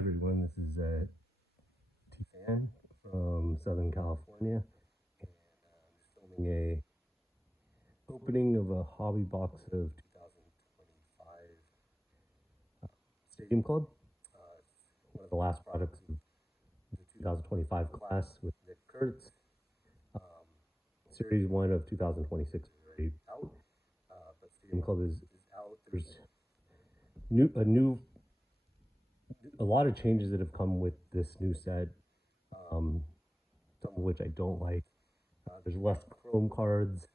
Everyone, this is T-Fan from Southern California, and I'm filming a opening of a hobby box of 2025 Stadium Club. It's one of the last products of the 2025 class with Nick Kurtz. Series 1 of 2026 is already out, but Stadium Club is out. There's a lot of changes that have come with this new set, some of which I don't like. There's less chrome cards,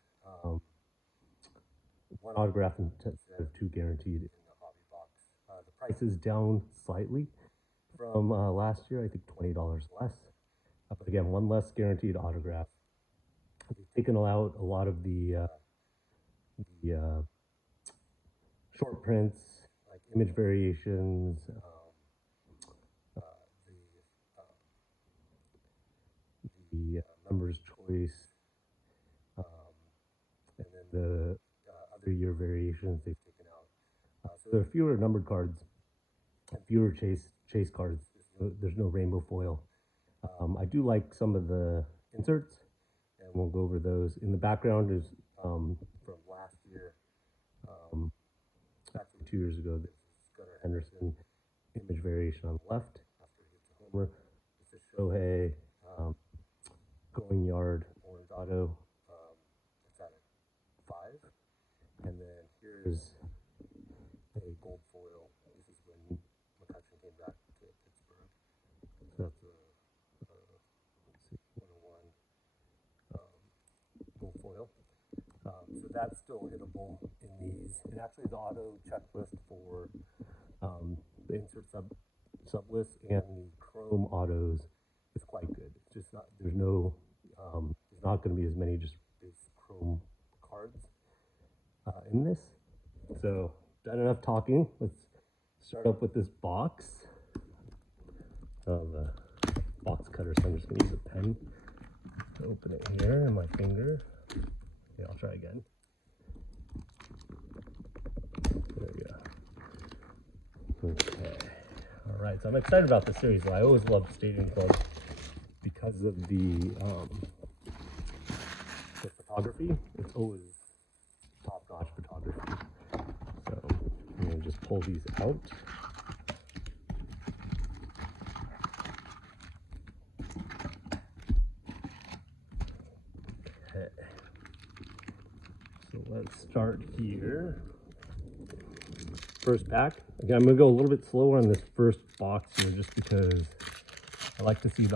one autograph instead of two guaranteed in the hobby box. The price is down slightly from last year, I think $20 less. But again, one less guaranteed autograph. They've taken out a lot of the short prints, like image variations, the members' choice, and then the other year variations they've taken out. So there are fewer numbered cards and fewer chase cards. There's no rainbow foil. I do like some of the inserts, and we'll go over those. In the background is from last year, actually 2 years ago. This is Gunnar Henderson image variation on the left after he hits a homer. This is Shohei going yard orange auto. It's at a 5, and then here's a gold foil. This is when McCutcheon came back to Pittsburgh. So that's a let's see, 101 gold foil. So that's still hittable in these. And actually, the auto checklist for the insert sub list and the chrome autos is quite good. It's just not, there's not going to be as many just base chrome cards in this. So done enough talking. Let's start up with this box of box cutter. So I'm just going to use a pen to open it here and my finger. Okay, I'll try again. There we go. Okay. All right. So I'm excited about this series. I always loved Stadium Club because of the photography. It's always top-notch photography. So I'm going to just pull these out. Okay. So let's start here. First pack. Again, I'm going to go a little bit slower on this first box here just because I like to see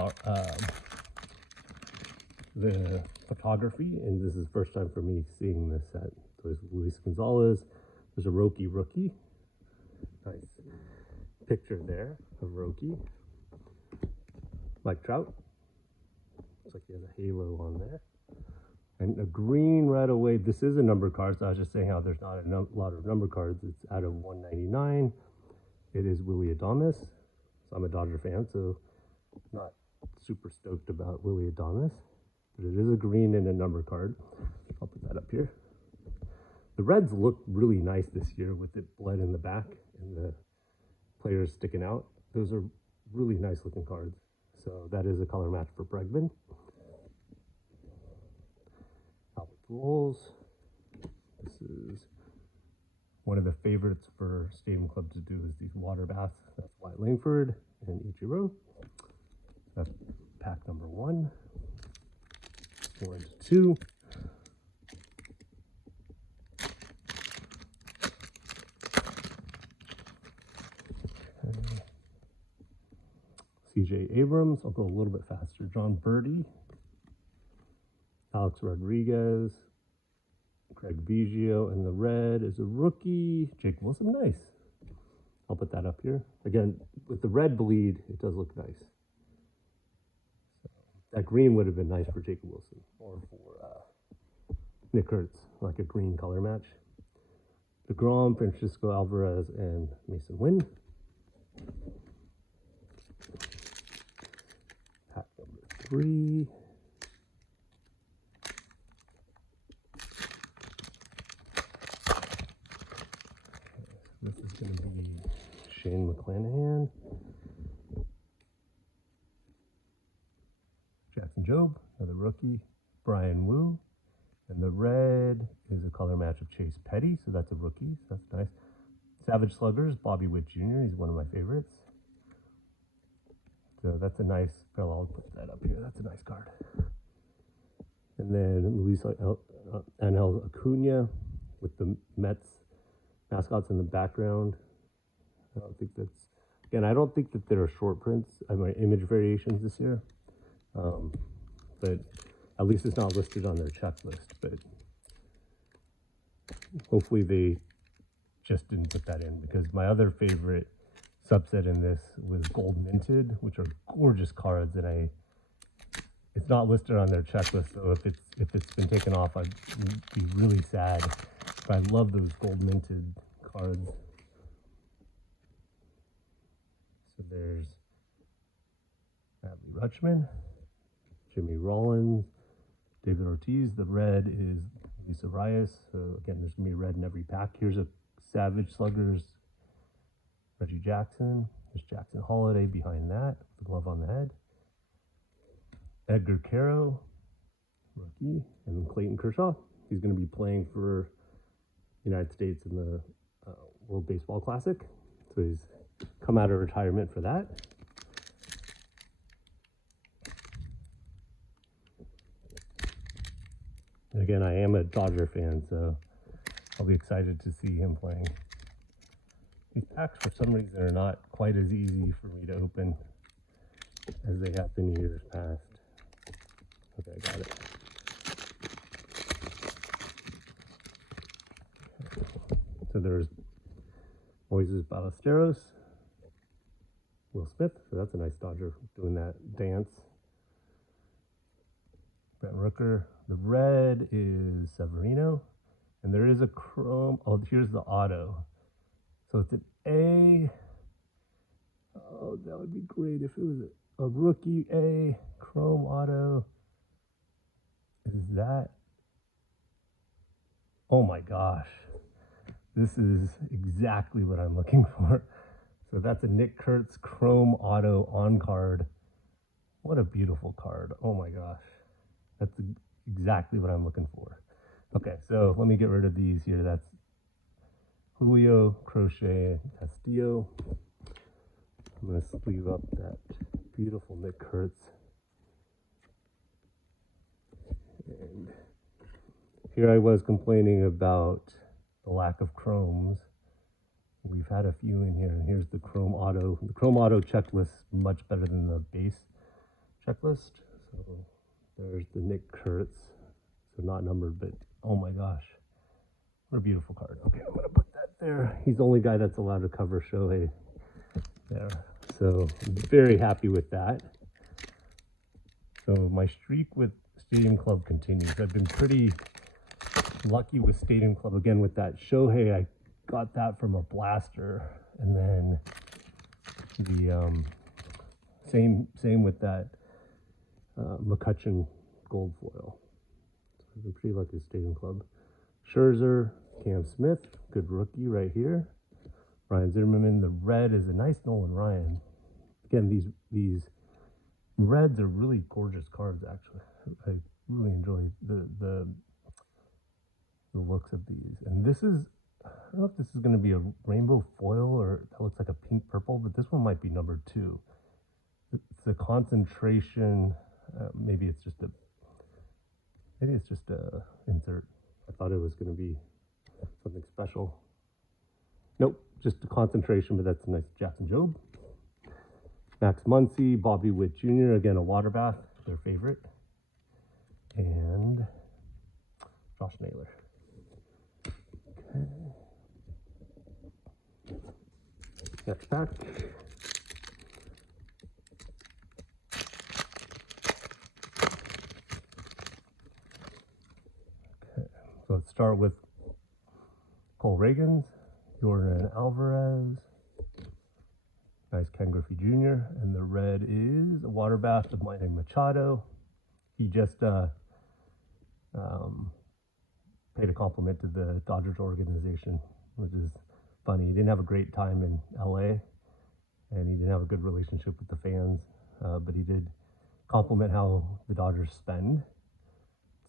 the photography, and this is the first time for me seeing this set. So there's Luis Gonzalez. There's a rookie. Nice picture there of Roki. Mike Trout. Looks like he has a halo on there. And a green right away. This is a number card, so I was just saying how there's not a lot of number cards. It's out of 199. It is Willy Adames. So I'm a Dodger fan, so not super stoked about Willy Adames. But it is a green and a number card. I'll put that up here. The Reds look really nice this year with it bled in the back and the players sticking out. Those are really nice looking cards. So that is a color match for Bregman. Albert Pujols. This is one of the favorites for Stadium Club to do is these water baths. That's Wyatt Langford and Ichiro. That's pack number 1. 4 into 2. Okay. CJ Abrams. I'll go a little bit faster. John Birdie. Alex Rodriguez. Craig Biggio. And the red is a rookie. Jake Wilson. Nice. I'll put that up here. Again, with the red bleed, it does look nice. That green would have been nice for Jacob Wilson or for Nick Kurtz, like a green color match. DeGrom, Francisco Alvarez, and Mason Wynn. Pack number 3. This is going to be Shane McClanahan. Jobe, another rookie, Brian Wu, and the red is a color match of Chase Petty, so that's a rookie, so that's nice. Savage Sluggers, Bobby Witt Jr., he's one of my favorites. So that's a nice, I'll put that up here, that's a nice card. And then Luis Angel Acuna with the Mets mascots in the background. I don't think that's, again, I don't think that there are short prints, image variations this year. But at least it's not listed on their checklist, but hopefully they just didn't put that in, because my other favorite subset in this was Gold Minted, which are gorgeous cards, and it's not listed on their checklist, so if it's been taken off, I'd be really sad. But I love those Gold Minted cards. So there's Adley Rutschman, Jimmy Rollins, David Ortiz. The red is Luis Arias. So again, there's gonna be red in every pack. Here's a Savage Sluggers, Reggie Jackson. There's Jackson Holiday behind that, the glove on the head. Edgar Caro, rookie, and Clayton Kershaw. He's going to be playing for the United States in the World Baseball Classic. So he's come out of retirement for that. And again, I am a Dodger fan, so I'll be excited to see him playing. These packs, for some reason, are not quite as easy for me to open as they have been years past. Okay, I got it. So there's Moises Ballesteros, Will Smith, so that's a nice Dodger doing that dance. Brent Rooker. The red is Severino, and there is a chrome. Oh, here's the auto. So it's an A. Oh, that would be great if it was a rookie A, chrome auto. Is that? Oh my gosh. This is exactly what I'm looking for. So that's a Nick Kurtz chrome auto on card. What a beautiful card. Oh my gosh. That's exactly what I'm looking for. Okay, so let me get rid of these here. That's Julio, Crochet, Castillo. I'm going to sleeve up that beautiful Nick Kurtz. And here I was complaining about the lack of chromes. We've had a few in here, and here's the chrome auto. The chrome auto checklist much better than the base checklist. So there's the Nick Kurtz. So not numbered, but oh my gosh, what a beautiful card. Okay, I'm gonna put that there. He's the only guy that's allowed to cover Shohei there. So I'm very happy with that. So my streak with Stadium Club continues. I've been pretty lucky with Stadium Club. Again, with that Shohei, I got that from a blaster, and then the same with that McCutcheon gold foil. So I've been pretty lucky with Stadium Club. Scherzer, Cam Smith, good rookie right here. Ryan Zimmerman. The red is a nice Nolan Ryan. Again, these reds are really gorgeous cards, actually. I really enjoy the looks of these. And this is, I don't know if this is going to be a rainbow foil or that looks like a pink purple, but this one might be number 2. It's a concentration. Maybe it's just a insert. I thought it was going to be something special. Nope, just a concentration, but that's a nice Jackson Jobe. Max Muncy, Bobby Witt Jr., again, a water bath, their favorite. And Josh Naylor. Okay. Next pack. Okay, so let's start with Cole Reagans, Jordan Alvarez, nice Ken Griffey Jr., and the red is a water bath of Manny Machado. He just paid a compliment to the Dodgers organization, which is funny. He didn't have a great time in LA, and he didn't have a good relationship with the fans, but he did complement how the Dodgers spend.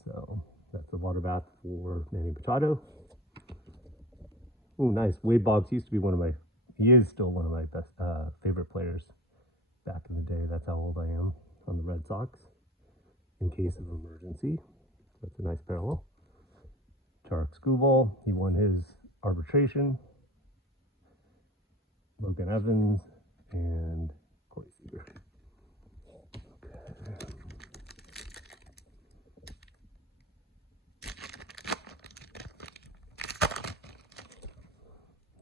So that's the water bath for Manny Machado. Oh, nice. Wade Boggs used to be he is still one of my best favorite players back in the day. That's how old I am on the Red Sox in case of emergency. That's a nice parallel. Tarek Skubal, he won his arbitration. Logan Evans and Corey Seager.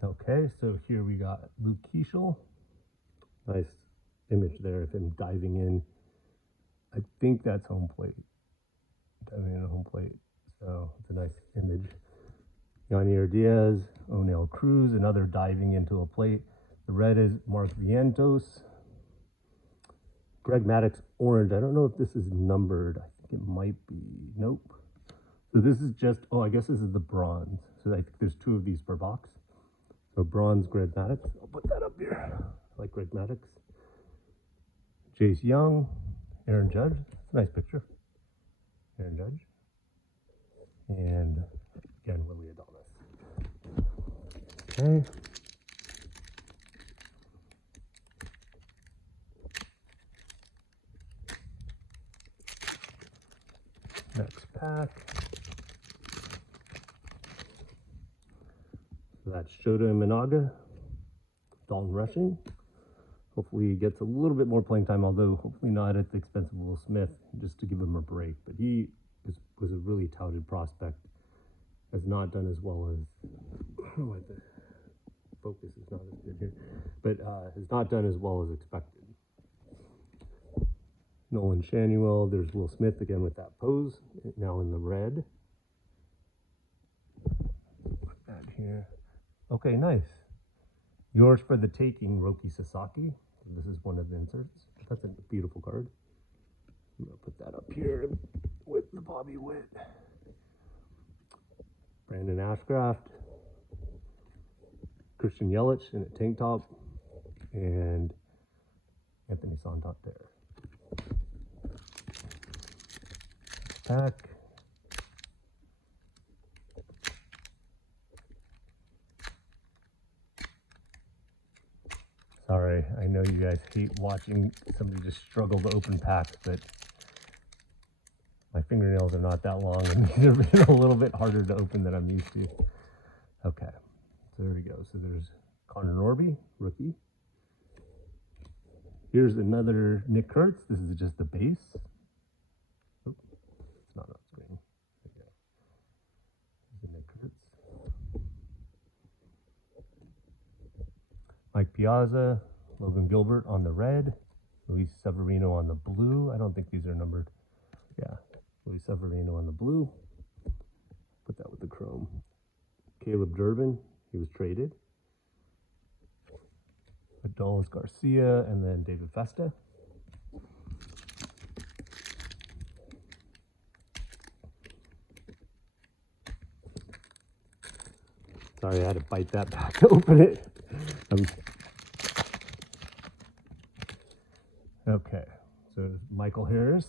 Okay, so here we got Luke Keeschel. Nice image there of him diving in. I think that's home plate. Diving in home plate. So it's a nice image. Yanier Diaz, O'Neill Cruz, another diving into a plate. The red is Mark Vientos. Greg Maddux orange. I don't know if this is numbered. I think it might be. Nope. So this is just, I guess this is the bronze. So I think there's 2 of these per box. So bronze Greg Maddux. I'll put that up here. I like Greg Maddux. Jace Young, Aaron Judge. That's a nice picture. Aaron Judge. And again, Willie Adonis. Okay. Next pack. So that's Shota Imanaga, Dalton Rushing. Hopefully he gets a little bit more playing time, although hopefully not at the expense of Will Smith, just to give him a break. But he was a really touted prospect. Has not done as well as, why the focus is not as good here, but has not done as well as expected. Nolan Shanuel, there's Will Smith again with that pose, now in the red. Put that here. Okay, nice. Yours for the taking, Roki Sasaki. This is one of the inserts. That's a beautiful card. I'm going to put that up here with the Bobby Witt. Brandon Ashcraft. Christian Yelich in a tank top. And Anthony Santander there. Pack. Sorry, I know you guys hate watching somebody just struggle to open packs, but my fingernails are not that long and these have been a little bit harder to open than I'm used to. Okay, so there we go. So there's Connor Norby, rookie. Here's another Nick Kurtz. This is just the base. Oh, it's not on screen. There we go. Here's the Nick Kurtz. Mike Piazza, Logan Gilbert on the red, Luis Severino on the blue. I don't think these are numbered. Yeah, Luis Severino on the blue. Put that with the chrome. Caleb Durbin, he was traded. Adolis Garcia, and then David Festa. Sorry, I had to bite that back to open it. Okay, so Michael Harris,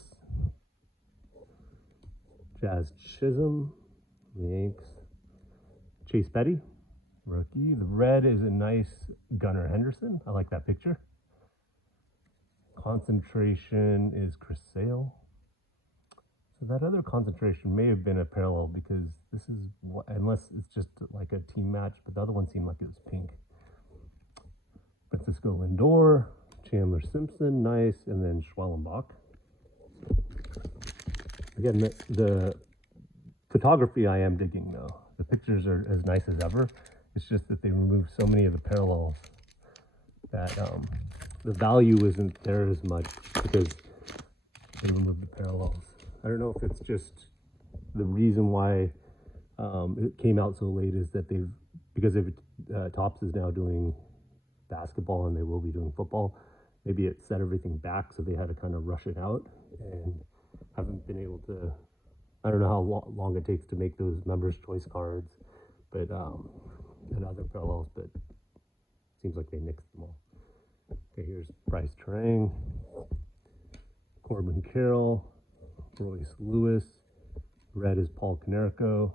Jazz Chisholm, the Yanks, Chase Petty, rookie. The red is a nice Gunnar Henderson. I like that picture. Concentration is Chris Sale. So that other concentration may have been a parallel because this is, unless it's just like a team match, but the other one seemed like it was pink. Francisco Lindor, Chandler Simpson, nice, and then Schwellenbach. Again, the photography I am digging though. The pictures are as nice as ever. It's just that they removed so many of the parallels that the value isn't there as much because they removed the parallels. I don't know if it's just the reason why it came out so late is that because Topps is now doing basketball and they will be doing football, maybe it set everything back, so they had to kind of rush it out and haven't been able to. I don't know how long it takes to make those members' choice cards, but and other parallels, but seems like they nixed them all. Okay, here's Bryce Terang, Corbin Carroll, Royce Lewis. Red is Paul Konerko.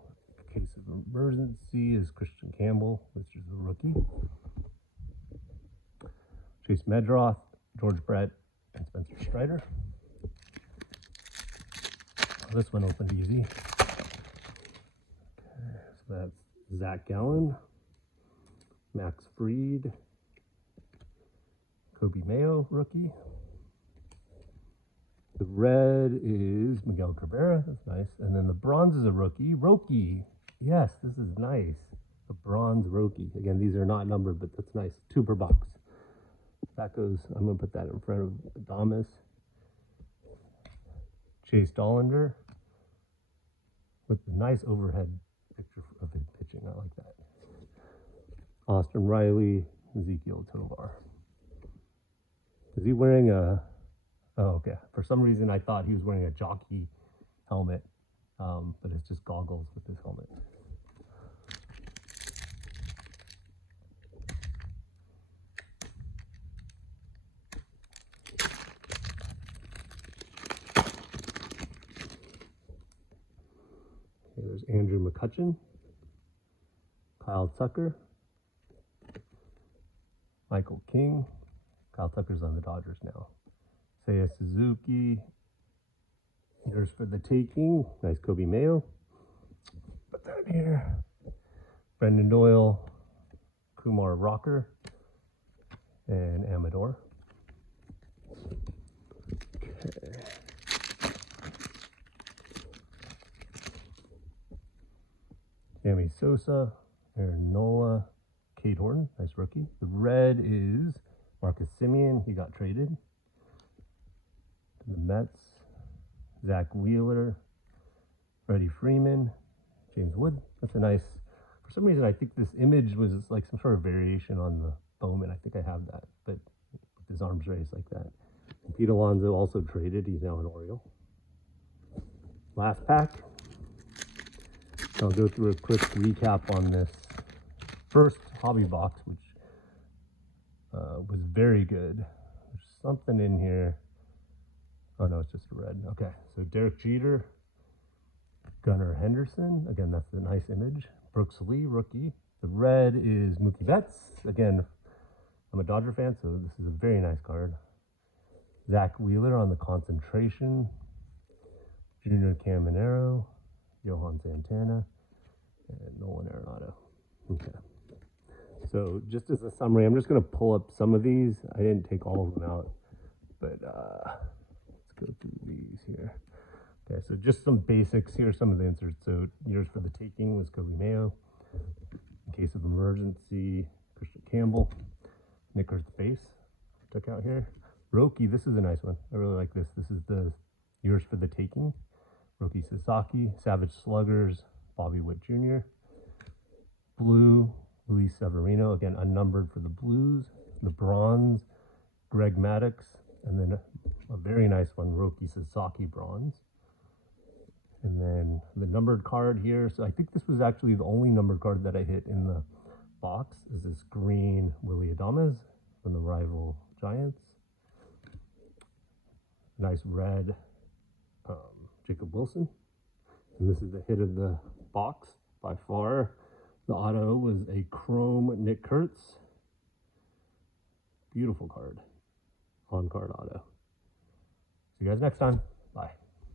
Case of Emergency is Christian Campbell, which is a rookie. Chase Medroth, George Brett, and Spencer Strider. This one opened easy. Okay, so that's Zach Gallen, Max Fried, Kobe Mayo, rookie. The red is Miguel Cabrera, that's nice. And then the bronze is a rookie, Roki. Yes, this is nice. A bronze Roki. Again, these are not numbered, but that's nice. 2 per box. That goes, I'm going to put that in front of Adamas. Chase Dollander with the nice overhead picture of his pitching. I like that. Austin Riley, Ezekiel Tovar. Is he wearing a... Oh, okay. For some reason, I thought he was wearing a jockey helmet, but it's just goggles with his helmet. Okay, there's Andrew McCutcheon, Kyle Tucker, Michael King. Kyle Tucker's on the Dodgers now. Seiya Suzuki, Yours for the Taking. Nice Kobe Mayo. Put that here. Brendan Doyle, Kumar Rocker, and Amador. Okay. Sammy Sosa, Aaron Nola, Kate Horton, nice rookie. The red is Marcus Semien, he got traded. The Mets, Zach Wheeler, Freddie Freeman, James Wood. That's a nice, for some reason I think this image was like some sort of variation on the Bowman. I think I have that, but with his arms raised like that. And Pete Alonso also traded, he's now an Oriole. Last pack. I'll go through a quick recap on this first hobby box, which was very good. There's something in here. Oh no, it's just a red. Okay, so Derek Jeter, Gunnar Henderson. Again, that's a nice image. Brooks Lee, rookie. The red is Mookie Betts. Again, I'm a Dodger fan, so this is a very nice card. Zach Wheeler on the concentration. Junior Caminero, Johan Santana, and Nolan Arenado. Okay. So just as a summary, I'm just going to pull up some of these. I didn't take all of them out, but let's go through these here. Okay, so just some basics. Here's some of the inserts. So Yours for the Taking was Kobe Mayo. In Case of Emergency, Christian Campbell. Nick Earthface took out here. Roki, this is a nice one. I really like this. This is the Yours for the Taking. Roki Sasaki, Savage Sluggers, Bobby Witt Jr. Blue, Luis Severino, again unnumbered for the Blues. The bronze, Greg Maddux, and then a very nice one, Roki Sasaki bronze. And then the numbered card here. So I think this was actually the only numbered card that I hit in the box. Is this green Willy Adames from the rival Giants. Nice red Jacob Wilson. And this is the hit of the box by far. The auto was a chrome Nick Kurtz. Beautiful card. On card auto. See you guys next time. Bye.